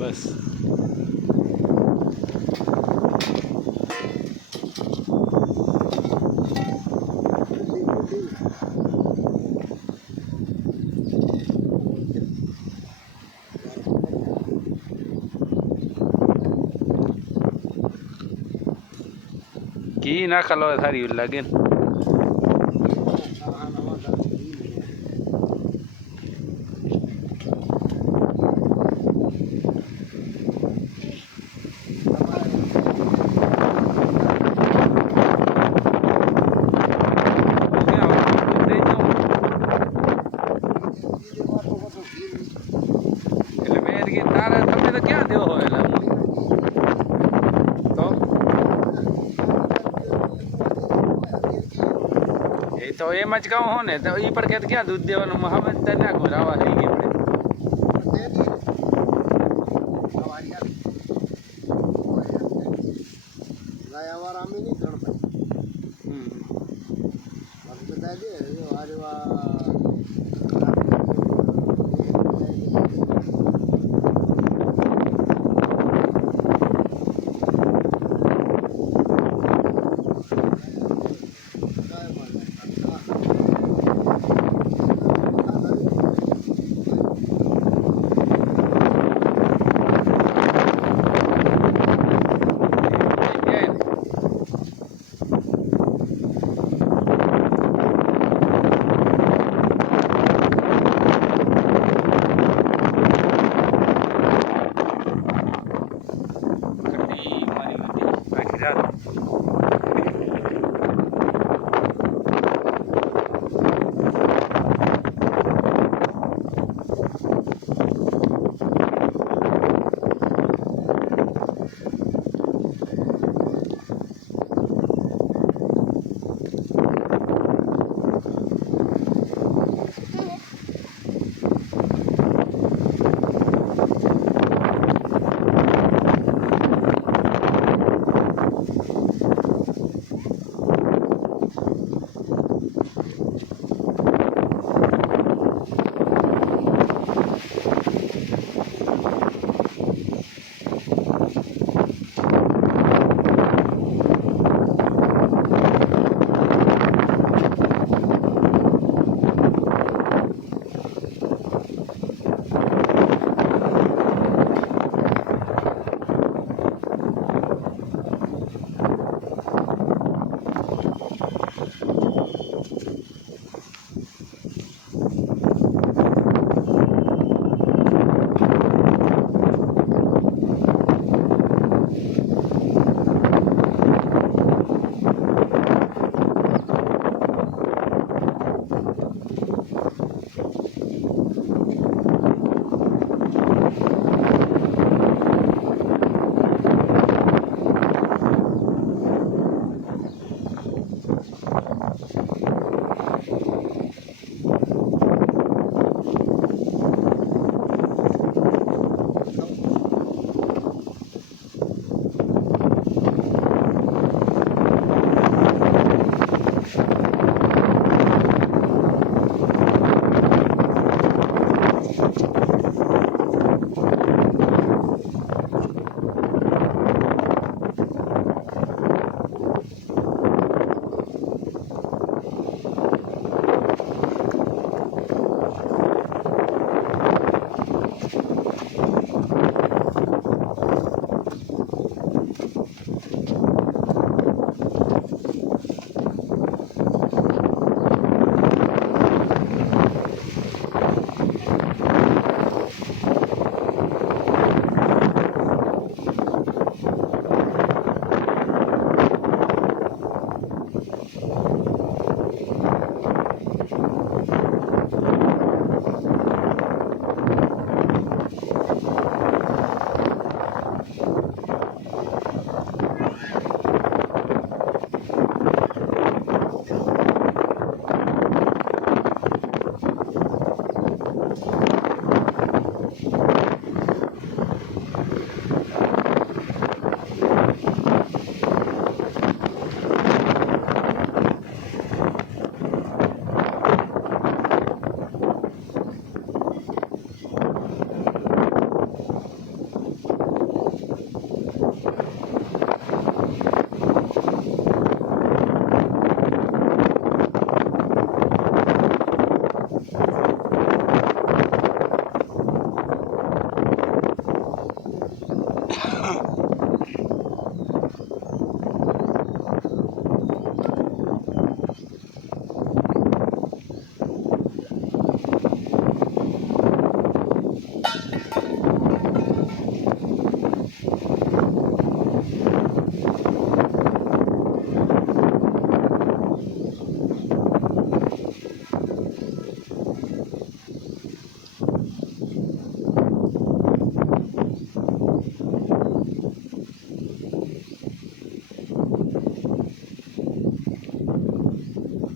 બસ ઘી નાખેલો હોય સારી લાગે ને તારે તમે તો ક્યાં દેવો હોય તો એમ જ કહું હો ને તો એ પર કે ક્યાં દૂધ દેવાનું હવે ના કોઈ રાવા થઈ ગઈ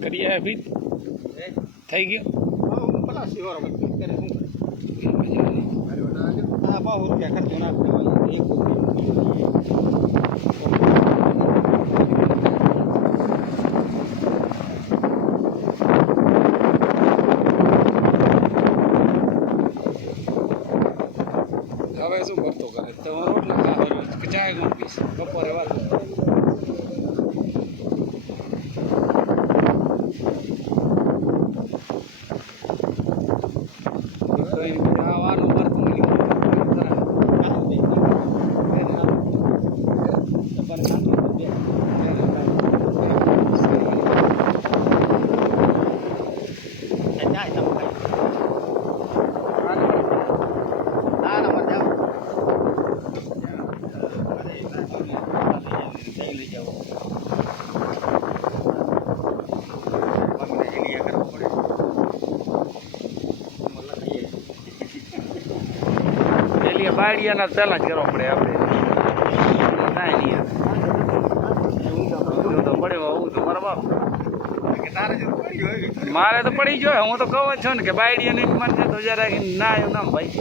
કરીએ ફીટ થઈ ગયો હવે શું કરતો કરે તો રોટલા ખાવા ચાય ગુણ પીશ બપોરે વાત બાળિયાના પહેલા જ કરવો પડે આપણે ના નહીં તો પડે હું તો મારા બાપ મારે તો પડી ગયો હું તો કહું જ છું ને કે બાળિયાને મન છે તો જરા ના એવું નામ ભાઈ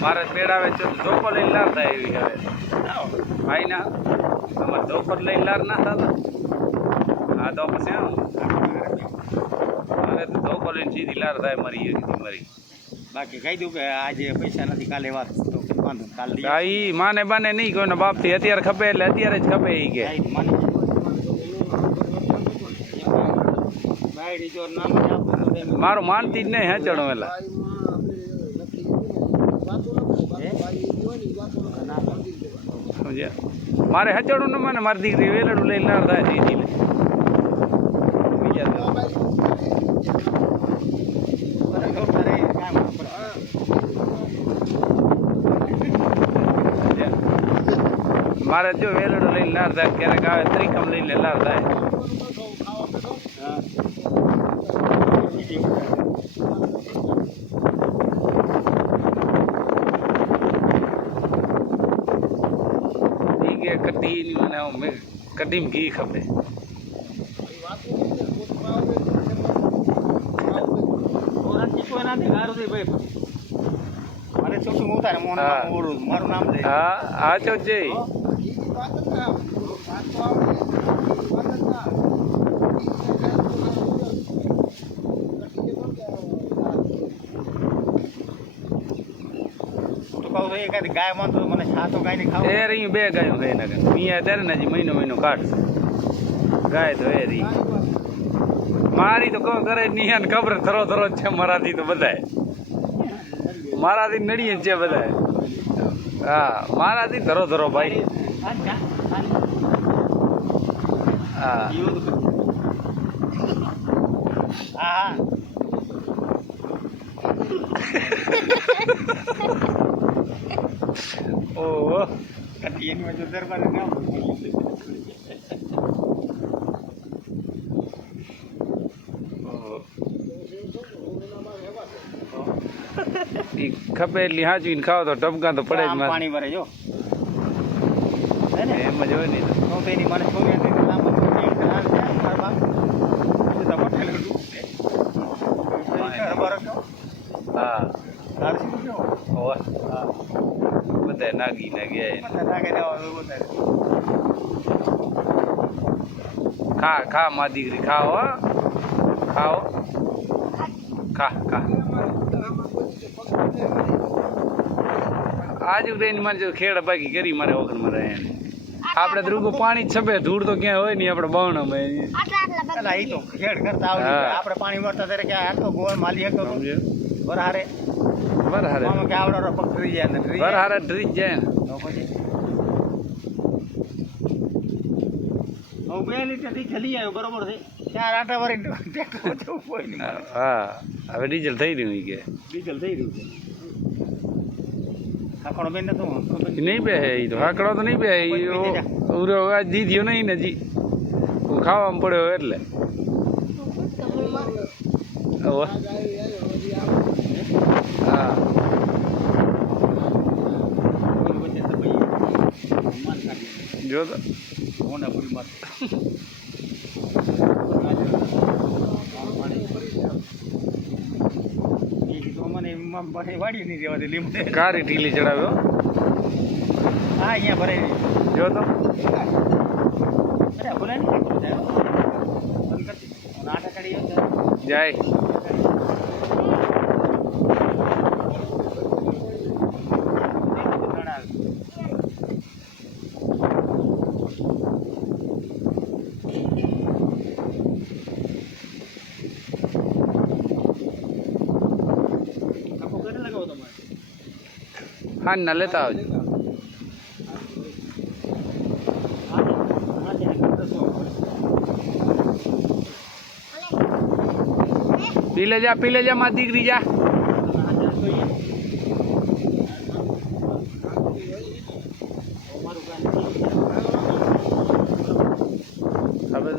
મારે પેડાવે છે ધોકો લઈને લાર થાય એવી હવે ભાઈ ના તમારે ધોકો લઈને લાર ના થતા હા તો પછી મારે તો ધોકો લઈને સીધી લાર થાય મરી મરી બાકી કહી દઉં કે આજે પૈસા નથી કાલે વાત તો વાંધો કાલે હા એ માને બાને નહીં કોઈના બાપથી અત્યારે ખપે એટલે અત્યારે જ ખપે એ કે મારું માનતી જ નહીં હેચડો પેલા મારે હચડું ન મને મારી દીકરી વેલડું લઈને લાર થાય સીધી લે મારે જો વેલડો લઈને લાર થાય ક્યારેક આવે ત્રિકમ લઈને લાર થાય કઢી મને કઢીમાં ઘી ખપે હા હા ચોજે ગાય માં તો મને સાતો ગાય ને ખાવ એ રહી બે ગાયો છે એના અહીંયા ત્યારે ને હજી મહિનો કાઢશે ગાય તો એ રહી મારી તો કોઈ કરે નહીં ખબર ધરો ધરો જ છે મારાથી તો બધાય મારાથી નડીએ જ છે બધાય હા મારાથી ધરો ધરો ભાઈ હા હા ઓહો એની વજુ દરબાર ને ખપે એટલી હાચવીને ખાવ તો ટપકા તો પડે જ પાણી ભરે જો એમ જ હોય ને તો એની મને છોરી હતી લાંબો હા બધા નાગી ખા ખા મા દીકરી ખાઓ ખાઓ ખા ખા આજુ રહીને મારે જો ખેડ બાકી કરી મારે વખત મારે આપણે ધ્રુગું પાણી જ છપે ધૂળ તો ક્યાંય હોય નહીં આપણે બાવણામાં પેલા ઈ તો ખેડ કરતા આવડી હા. આપણે પાણી વળતા ત્યારે કે આખો ગોળ માલી હકો તો સમજ્યો બરારે બરાબર આમાં કે આવડો પગ ફરી જાય ને ફરી જાય. બરાબર ટ્રીજ જાય ને તો પછી હવે 2 લીટર ડીઝલ લઈ આવ્યો બરોબર છે 4 આટા ભરીને ટ્રેક્ટર જવું કોઈ નહીં મારે. હા હવે ડીઝલ થઈ રહ્યું ઈ કે ડીઝલ થઈ રહ્યું છે આખો બેન તો ઈ નહીં બે ઈ તો આકડો તો નહીં બે ઈ ઉરો આજ દીધ્યો નહીં ને જી હું ખાવામાં પડ્યો એટલે હવે હા વચ્ચે દબાઈ માન કાઢી જો તો મોના પૂરી માર તો મને વાડી નહીં રહેવા દે લીમડે કારી ઢીલી ચડાવ્યો હા અહીંયા ભરાઈ જો તો અરે ભલે નહીં બંધ કરતી આટા કાઢી જાય હા ના લેતા આવજો પી લે જા મારી દીકરી જા હવે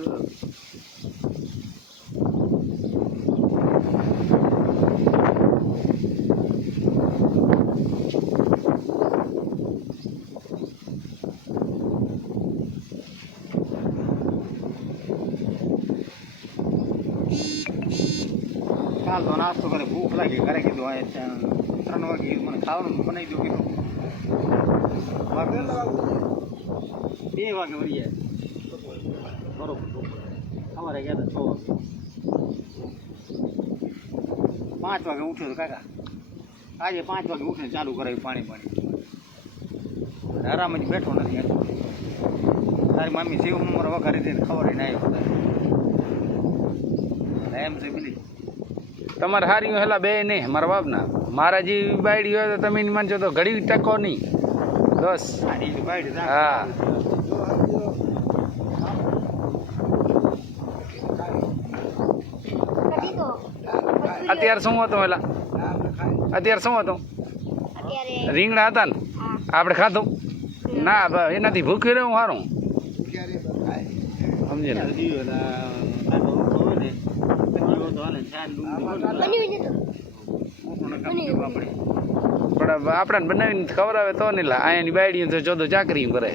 કાલ તો નાસ્તો કરે ભૂખ લાગી ઘરે કીધું આ 3 વાગે મને ખાવાનું બનાવી દો કીધું 2 વાગે વળી જાય બરોબર અમારે ગયા હતા 6 વાગે 5 વાગે ઉઠ્યો તો કાકા આજે 5 વાગે ઉઠીને ચાલુ કરાવ્યું પાણી આરામ જ બેઠો નથી તારી મમ્મી સેવ મમર વઘારી દઈને ખબર નહીં આવ્યો એમ છે પેલી તમારે હારી હેલા બે નહીં મારા બાપના મારા જે બાયડી હોય તો તમે નહીં માનશો તો ઘડી ટકો નહીં બસ હા અત્યારે શું હતું એલા અત્યારે શું હતું રીંગણા હતા ને આપણે ખાધું ના એનાથી ભૂખ્યું રહેવું સારું સમજે ને પણ આપણને બનાવીને ખવડાવે તો નહીં અહીંયાની બાયડી તો ચોદો ચાકરી કરે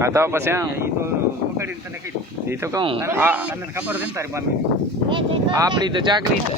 હા તો પછી આમ એ તો કહું ખબર છે ને તારી મમ્મી આપણી તો ચાકરી